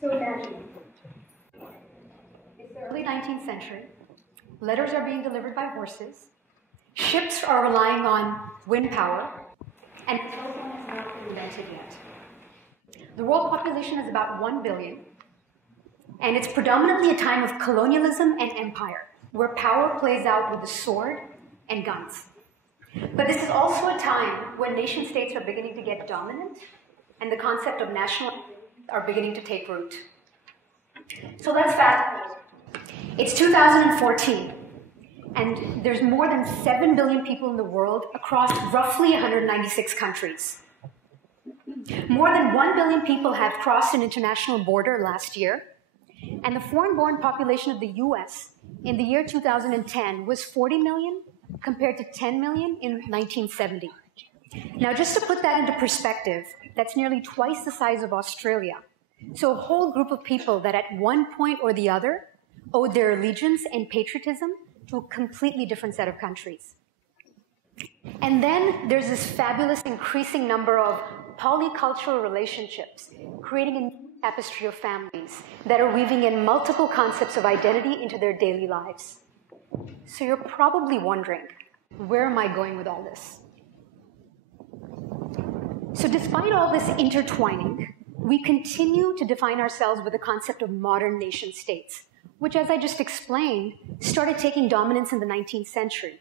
So imagine, it's the early 19th century, letters are being delivered by horses, ships are relying on wind power, and the telephone has not been invented yet. The world population is about 1 billion, and it's predominantly a time of colonialism and empire, where power plays out with the sword and guns. But this is also a time when nation states are beginning to get dominant, and the concept of national are beginning to take root. So let's fast forward. It's 2014, and there's more than 7 billion people in the world across roughly 196 countries. More than 1 billion people have crossed an international border last year, and the foreign-born population of the US in the year 2010 was 40 million compared to 10 million in 1970. Now, just to put that into perspective, that's nearly twice the size of Australia. So a whole group of people that at one point or the other owed their allegiance and patriotism to a completely different set of countries. And then there's this fabulous increasing number of polycultural relationships, creating a new tapestry of families that are weaving in multiple concepts of identity into their daily lives. So you're probably wondering, where am I going with all this? So despite all this intertwining, we continue to define ourselves with the concept of modern nation states, which, as I just explained, started taking dominance in the 19th century.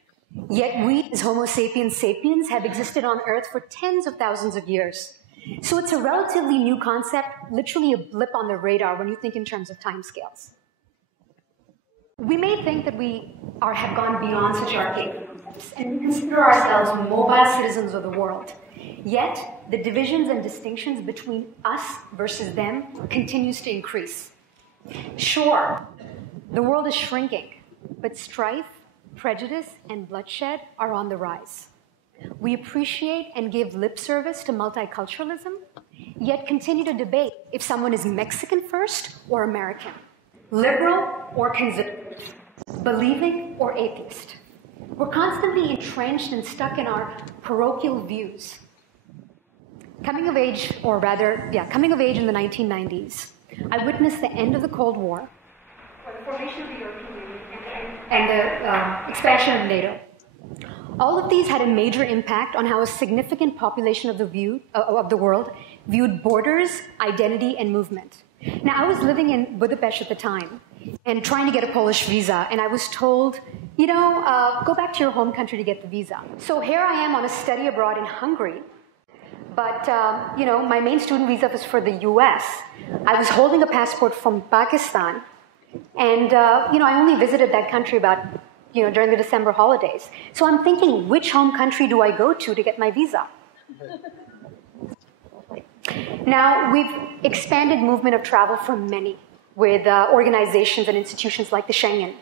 Yet we, as Homo sapiens sapiens, have existed on Earth for tens of thousands of years. So it's a relatively new concept, literally a blip on the radar when you think in terms of timescales. We may think that we have gone beyond such archaic concepts and consider ourselves mobile citizens of the world. Yet, the divisions and distinctions between us versus them continues to increase. Sure, the world is shrinking, but strife, prejudice, and bloodshed are on the rise. We appreciate and give lip service to multiculturalism, yet continue to debate if someone is Mexican first or American, liberal or conservative, believing or atheist. We're constantly entrenched and stuck in our parochial views. Coming of age in the 1990s, I witnessed the end of the Cold War, the formation of the European Union, and the expansion of NATO. All of these had a major impact on how a significant population of the world viewed borders, identity, and movement. Now, I was living in Budapest at the time and trying to get a Polish visa, and I was told, go back to your home country to get the visa. So here I am on a study abroad in Hungary, but, my main student visa was for the US. I was holding a passport from Pakistan, and, I only visited that country about, during the December holidays. So I'm thinking, which home country do I go to get my visa? Now, we've expanded movement of travel for many with organizations and institutions like the Schengen.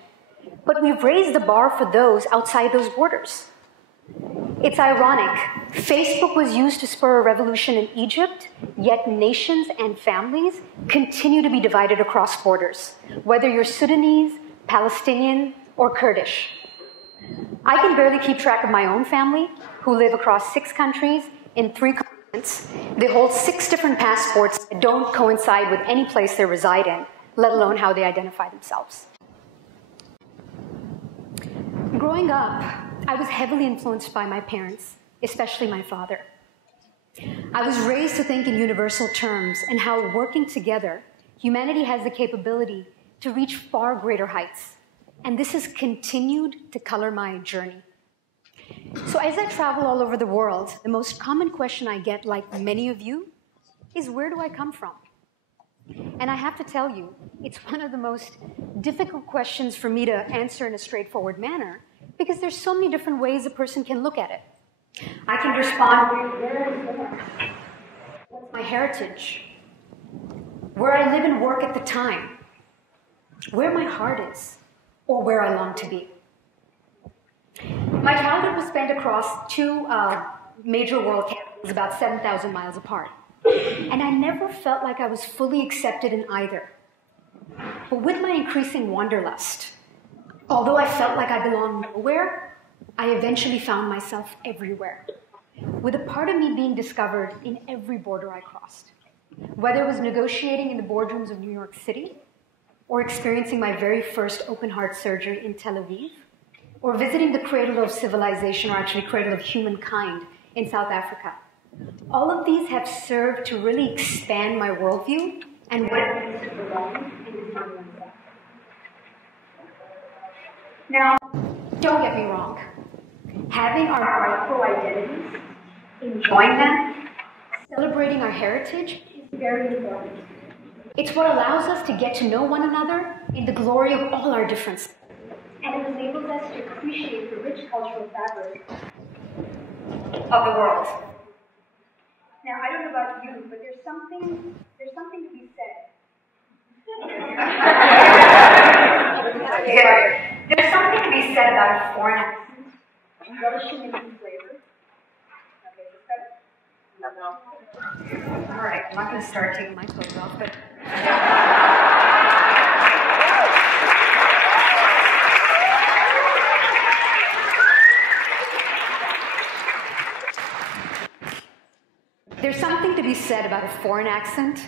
But we've raised the bar for those outside those borders. It's ironic. Facebook was used to spur a revolution in Egypt, yet nations and families continue to be divided across borders, whether you're Sudanese, Palestinian, or Kurdish. I can barely keep track of my own family, who live across 6 countries in 3 continents. They hold 6 different passports that don't coincide with any place they reside in, let alone how they identify themselves. Growing up, I was heavily influenced by my parents, especially my father. I was raised to think in universal terms and how working together, humanity has the capability to reach far greater heights. And this has continued to color my journey. So as I travel all over the world, the most common question I get, like many of you, is where do I come from? And I have to tell you, it's one of the most difficult questions for me to answer in a straightforward manner, because there's so many different ways a person can look at it. I can respond, where I was born, what's my heritage, where I live and work at the time, where my heart is, or where I long to be. My childhood was spent across 2 major world capitals about 7,000 miles apart. And I never felt like I was fully accepted in either. But with my increasing wanderlust, although I felt like I belonged nowhere, I eventually found myself everywhere, with a part of me being discovered in every border I crossed. Whether it was negotiating in the boardrooms of New York City, or experiencing my very first open heart surgery in Tel Aviv, or visiting the cradle of civilization, or actually cradle of humankind in South Africa. All of these have served to really expand my worldview and what it means to belong and define oneself. Now, don't get me wrong. Having our micro-identities, enjoying them, celebrating our heritage is very important. It's what allows us to get to know one another in the glory of all our differences. And it enables us to appreciate the rich cultural fabric of the world. Now, I don't know about you, but there's something to be said. There's something to be said about a foreign accent, relishing a new flavor. Okay, is that no. All right, I'm not going to start taking my clothes off, but. There's something to be said about a foreign accent,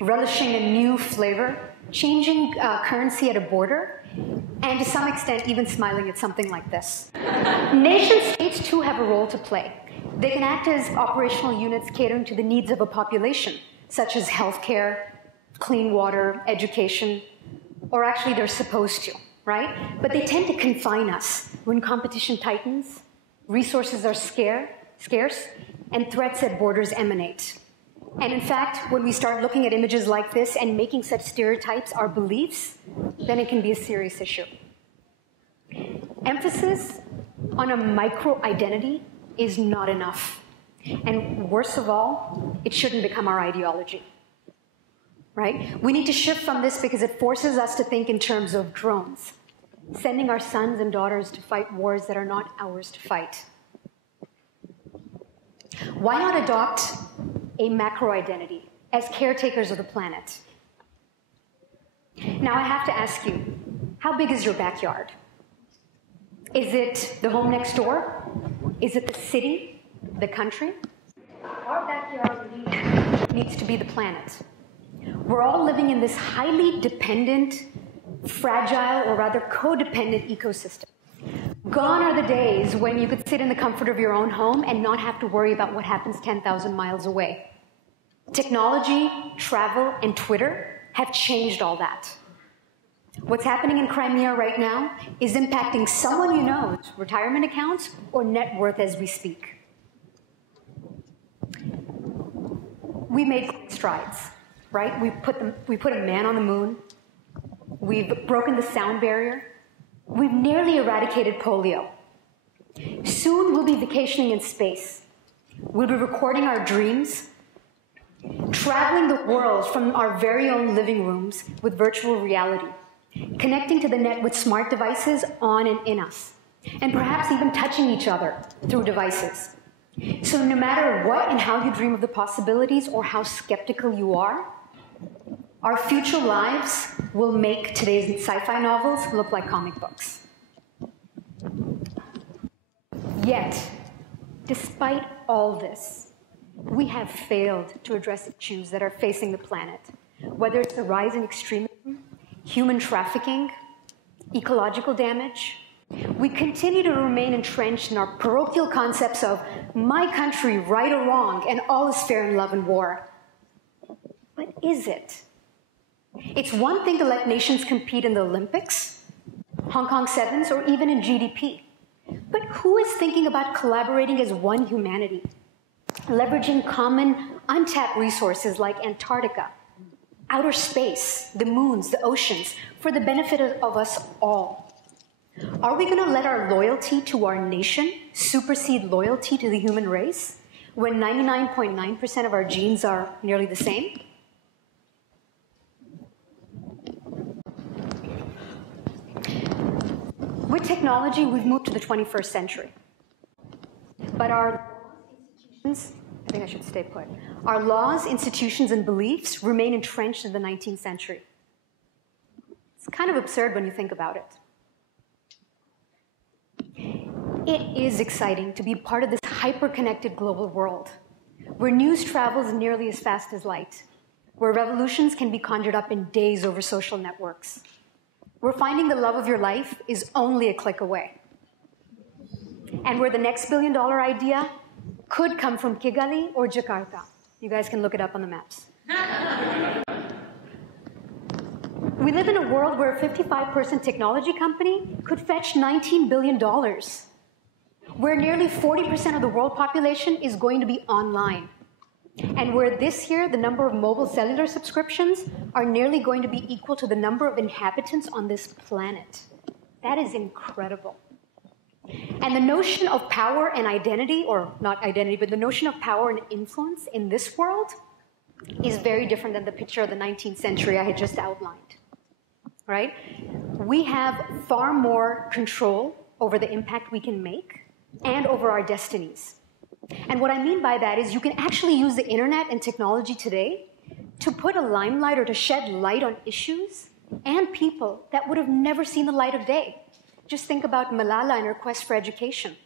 relishing a new flavor, changing currency at a border, and to some extent even smiling at something like this. Nation states too have a role to play. They can act as operational units catering to the needs of a population, such as healthcare, clean water, education, or actually they're supposed to, right? But they tend to confine us when competition tightens, resources are scarce, and threats at borders emanate. And in fact, when we start looking at images like this and making such stereotypes our beliefs, then it can be a serious issue. Emphasis on a micro-identity is not enough. And worst of all, it shouldn't become our ideology. Right? We need to shift from this because it forces us to think in terms of drones, sending our sons and daughters to fight wars that are not ours to fight. Why not adopt a macro-identity as caretakers of the planet? Now I have to ask you, how big is your backyard? Is it the home next door? Is it the city, the country? Our backyard needs to be the planet. We're all living in this highly dependent, fragile, or rather codependent ecosystem. Gone are the days when you could sit in the comfort of your own home and not have to worry about what happens 10,000 miles away. Technology, travel, and Twitter have changed all that. What's happening in Crimea right now is impacting someone you know's retirement accounts or net worth as we speak. We made strides, right? We put a man on the moon. We've broken the sound barrier. We've nearly eradicated polio. Soon we'll be vacationing in space. We'll be recording our dreams, traveling the world from our very own living rooms with virtual reality, connecting to the net with smart devices on and in us, and perhaps even touching each other through devices. So no matter what and how you dream of the possibilities or how skeptical you are, our future lives will make today's sci-fi novels look like comic books. Yet, despite all this, we have failed to address issues that are facing the planet, whether it's the rise in extremism, human trafficking, ecological damage. We continue to remain entrenched in our parochial concepts of my country, right or wrong, and all is fair in love and war. But is it? It's one thing to let nations compete in the Olympics, Hong Kong Sevens, or even in GDP. But who is thinking about collaborating as one humanity, leveraging common untapped resources like Antarctica, outer space, the moons, the oceans, for the benefit of us all? Are we going to let our loyalty to our nation supersede loyalty to the human race when 99.9% of our genes are nearly the same? With technology, we've moved to the 21st century. But our institutions, I think I should stay put, our laws, institutions, and beliefs remain entrenched in the 19th century. It's kind of absurd when you think about it. It is exciting to be part of this hyper-connected global world, where news travels nearly as fast as light, where revolutions can be conjured up in days over social networks, where finding the love of your life is only a click away, and where the next billion-dollar idea could come from Kigali or Jakarta. You guys can look it up on the maps. We live in a world where a 55-person technology company could fetch $19 billion, where nearly 40% of the world population is going to be online, and where this year the number of mobile cellular subscriptions are nearly going to be equal to the number of inhabitants on this planet. That is incredible. And the notion of power and identity, or not identity, but the notion of power and influence in this world is very different than the picture of the 19th century I had just outlined. Right? We have far more control over the impact we can make and over our destinies. And what I mean by that is you can actually use the internet and technology today to put a limelight or to shed light on issues and people that would have never seen the light of day. Just think about Malala and her quest for education.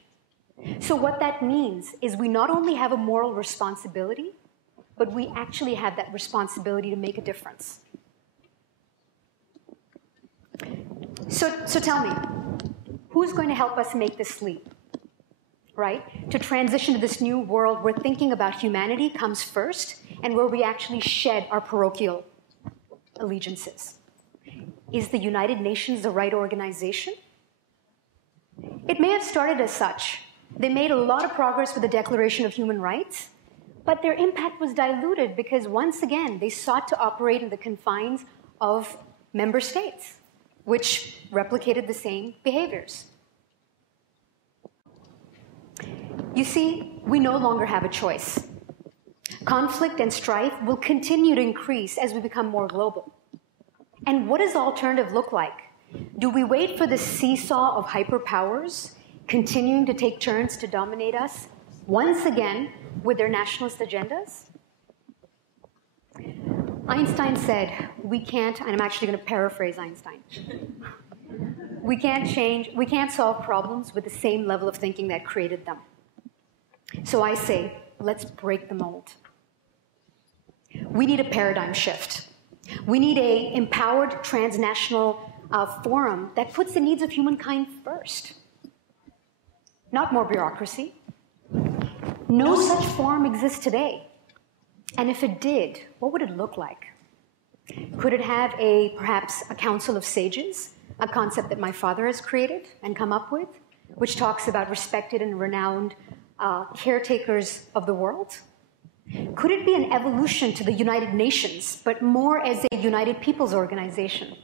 So what that means is we not only have a moral responsibility, but we actually have that responsibility to make a difference. So tell me, who's going to help us make this leap, right? To transition to this new world where thinking about humanity comes first and where we actually shed our parochial allegiances. Is the United Nations the right organization? It may have started as such. They made a lot of progress with the Declaration of Human Rights, but their impact was diluted because, once again, they sought to operate in the confines of member states, which replicated the same behaviors. You see, we no longer have a choice. Conflict and strife will continue to increase as we become more global. And what does the alternative look like? Do we wait for the seesaw of hyperpowers continuing to take turns to dominate us once again with their nationalist agendas? Einstein said, we can't, and I'm actually going to paraphrase Einstein, we can't solve problems with the same level of thinking that created them. So I say, let's break the mold. We need a paradigm shift. We need an empowered transnational forum that puts the needs of humankind first. Not more bureaucracy. No such forum exists today. And if it did, what would it look like? Could it have perhaps a council of sages, a concept that my father has created and come up with, which talks about respected and renowned caretakers of the world? Could it be an evolution to the United Nations, but more as a United Peoples Organization?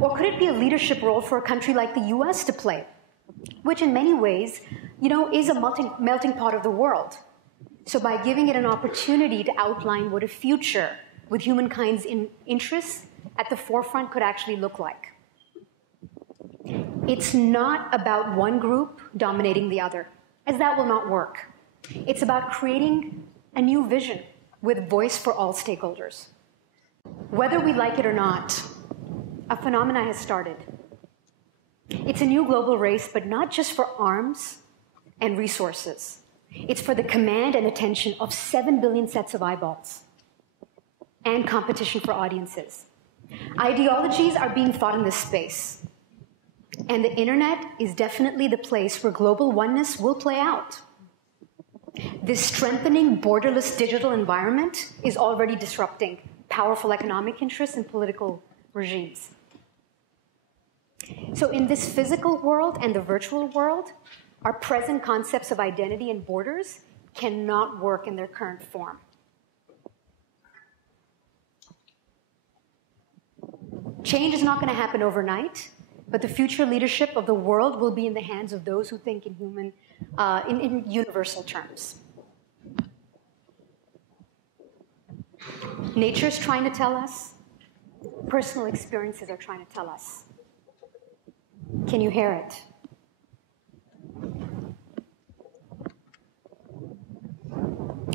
Or could it be a leadership role for a country like the US to play, which in many ways, is a melting pot of the world? So by giving it an opportunity to outline what a future with humankind's interests at the forefront could actually look like. It's not about one group dominating the other, as that will not work. It's about creating a new vision with voice for all stakeholders. Whether we like it or not, a phenomena has started. It's a new global race, but not just for arms and resources. It's for the command and attention of 7 billion sets of eyeballs and competition for audiences. Ideologies are being thought in this space, and the internet is definitely the place where global oneness will play out. This strengthening borderless digital environment is already disrupting powerful economic interests and political regimes. So in this physical world and the virtual world, our present concepts of identity and borders cannot work in their current form. Change is not going to happen overnight, but the future leadership of the world will be in the hands of those who think in universal terms. Nature's trying to tell us. Personal experiences are trying to tell us. Can you hear it?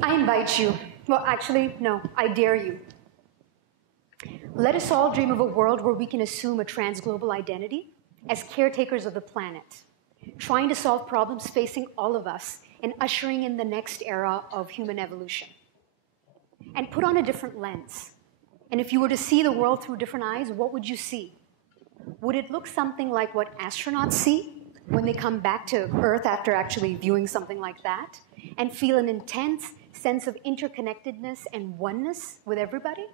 I invite you, well, actually, no, I dare you. Let us all dream of a world where we can assume a transglobal identity as caretakers of the planet, trying to solve problems facing all of us and ushering in the next era of human evolution. And put on a different lens. And if you were to see the world through different eyes, what would you see? Would it look something like what astronauts see when they come back to Earth after actually viewing something like that and feel an intense sense of interconnectedness and oneness with everybody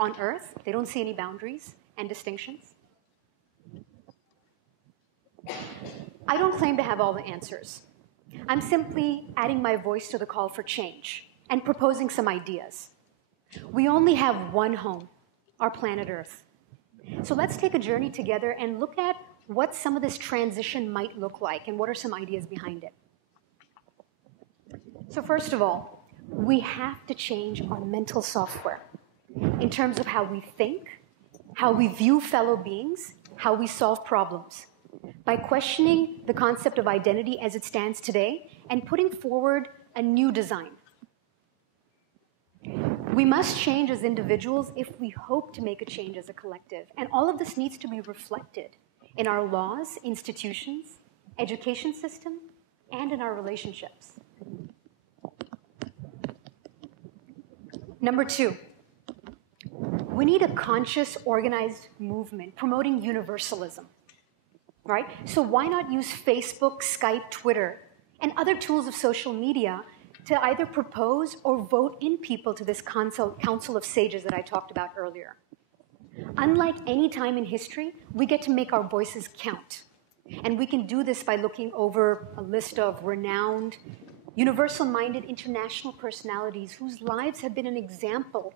on Earth? They don't see any boundaries and distinctions. I don't claim to have all the answers. I'm simply adding my voice to the call for change and proposing some ideas. We only have one home, our planet Earth. So let's take a journey together and look at what some of this transition might look like and what are some ideas behind it. So first of all, we have to change our mental software in terms of how we think, how we view fellow beings, how we solve problems, by questioning the concept of identity as it stands today and putting forward a new design. We must change as individuals if we hope to make a change as a collective. And all of this needs to be reflected in our laws, institutions, education system, and in our relationships. Number two, we need a conscious, organized movement promoting universalism, right? So why not use Facebook, Skype, Twitter, and other tools of social media to either propose or vote in people to this council of sages that I talked about earlier? Unlike any time in history, we get to make our voices count. And we can do this by looking over a list of renowned, universal-minded international personalities whose lives have been an example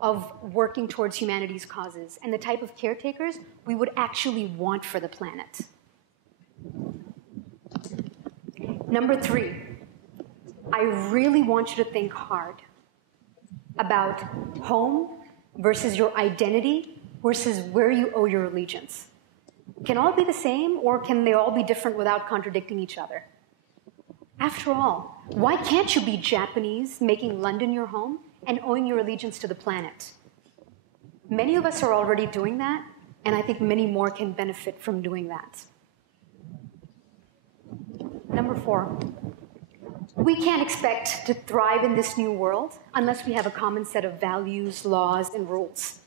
of working towards humanity's causes and the type of caretakers we would actually want for the planet. Number three, I really want you to think hard about home versus your identity versus where you owe your allegiance. Can all be the same, or can they all be different without contradicting each other? After all, why can't you be Japanese, making London your home, and owing your allegiance to the planet? Many of us are already doing that, and I think many more can benefit from doing that. Number four, we can't expect to thrive in this new world unless we have a common set of values, laws, and rules,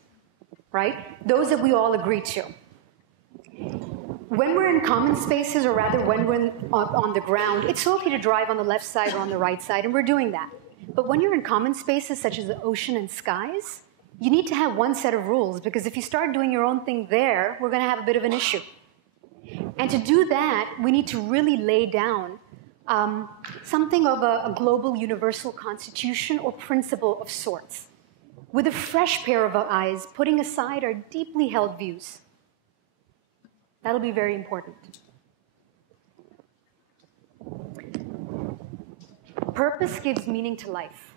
right? Those that we all agree to. When we're in common spaces, or rather when we're on the ground, it's okay to drive on the left side or on the right side, and we're doing that. But when you're in common spaces such as the ocean and skies, you need to have one set of rules, because if you start doing your own thing there, we're going to have a bit of an issue. And to do that, we need to really lay down something of a global universal constitution or principle of sorts, with a fresh pair of eyes, putting aside our deeply held views. That'll be very important. Purpose gives meaning to life.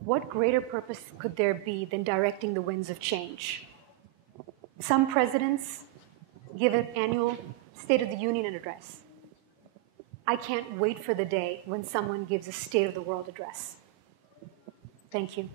What greater purpose could there be than directing the winds of change? Some presidents give an annual State of the Union address. I can't wait for the day when someone gives a State of the World address. Thank you.